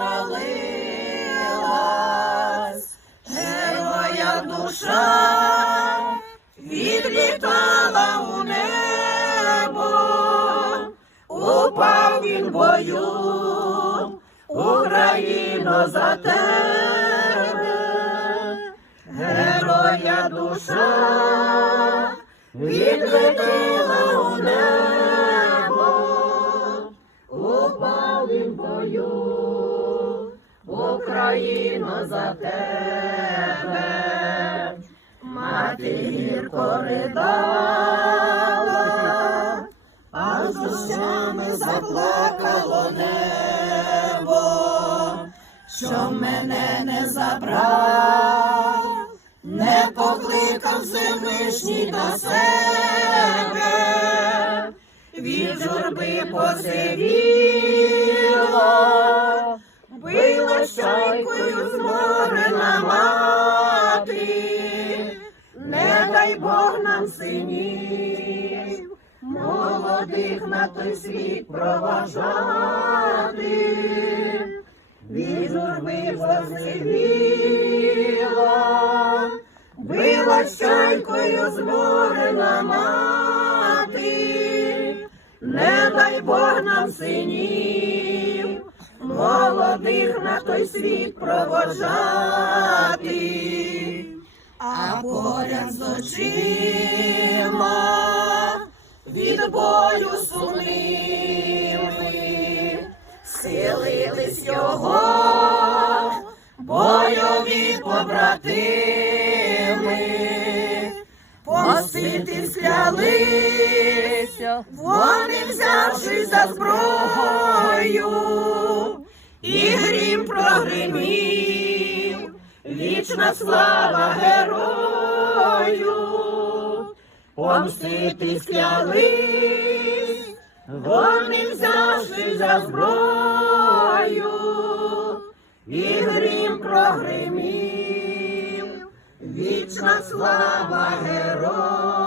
молилась, героя душа відлітала у небо, упав він бою, Україно за тебе, героя душа відлетіла у небо, Україно за тебе, мати гірко ридала, а з дощами заплакало небо, що мене не забрав, не покликав Всевишній до себе, від журби посивіла, била щайкою зморена мати, не дай Бог нам синів, молодих на той світ проважати, від журби посивіла, била щайкою зморена мати, не дай Бог нам синів, молодих на той світ провожати, а поряд з очима від болю сумними, силились його бойові побратими, посити склялися, вони взявши за зброю, грім прогримів, вічна слава герою, помстити склялись, вони взявши за зброю, і грім прогримів, вічна слава герою.